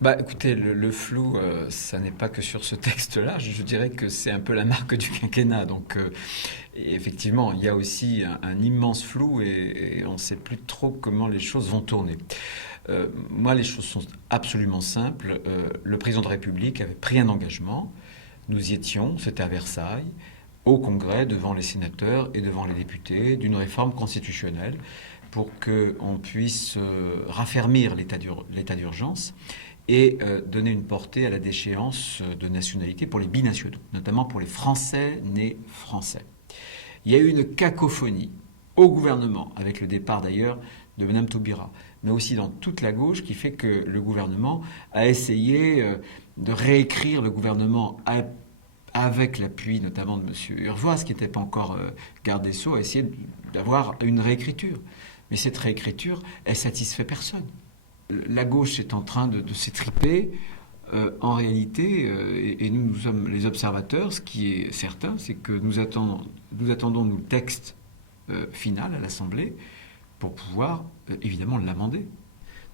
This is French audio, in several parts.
Bah, écoutez, le flou, ça n'est pas que sur ce texte-là. Je dirais que c'est un peu la marque du quinquennat. Donc, et effectivement, il y a aussi un immense flou et on ne sait plus trop comment les choses vont tourner. Moi, les choses sont absolument simples. Le président de la République avait pris un engagement. Nous y étions, c'était à Versailles, au Congrès, devant les sénateurs et devant les députés, d'une réforme constitutionnelle pour qu'on puisse raffermir l'état d'urgence et donner une portée à la déchéance de nationalité pour les binationaux, notamment pour les Français nés français. Il y a eu une cacophonie au gouvernement, avec le départ d'ailleurs de Mme Taubira, mais aussi dans toute la gauche, qui fait que le gouvernement a essayé de réécrire le gouvernement avec l'appui notamment de M. Urvoas, qui n'était pas encore garde des Sceaux, a essayé d'avoir une réécriture. Mais cette réécriture, elle satisfait personne. La gauche est en train de s'étriper. En réalité, et nous sommes les observateurs, ce qui est certain, c'est que nous attendons nous, le texte final à l'Assemblée pour pouvoir évidemment l'amender.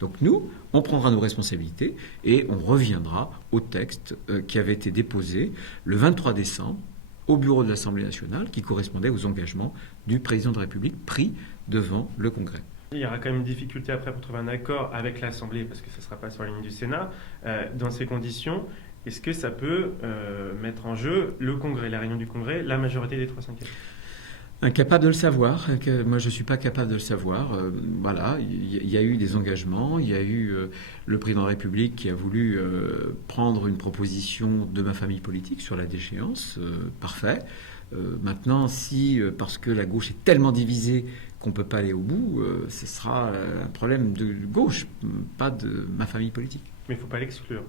Donc nous, on prendra nos responsabilités et on reviendra au texte qui avait été déposé le 23 décembre au bureau de l'Assemblée nationale, qui correspondait aux engagements du président de la République pris devant le Congrès. Il y aura quand même une difficulté après pour trouver un accord avec l'Assemblée, parce que ce ne sera pas sur la ligne du Sénat. Dans ces conditions, est-ce que ça peut mettre en jeu le Congrès, la réunion du Congrès, la majorité des 3/5? Incapable de le savoir. Moi, je ne suis pas capable de le savoir. Voilà, il y a eu des engagements. Il y a eu le président de la République qui a voulu prendre une proposition de ma famille politique sur la déchéance. Parfait. Maintenant, si, parce que la gauche est tellement divisée qu'on ne peut pas aller au bout, ce sera un problème de gauche, pas de ma famille politique. Mais il ne faut pas l'exclure.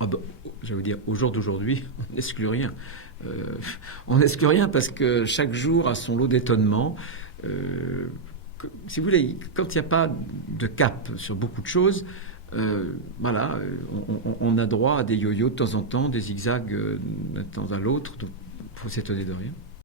Ah bah, je vais vous dire, au jour d'aujourd'hui, on n'exclut rien. On n'exclut rien parce que chaque jour a son lot d'étonnements. Si vous voulez, quand il n'y a pas de cap sur beaucoup de choses, voilà, on a droit à des yo-yo de temps en temps, des zigzags d'un temps à l'autre. Donc, il faut s'étonner de rien.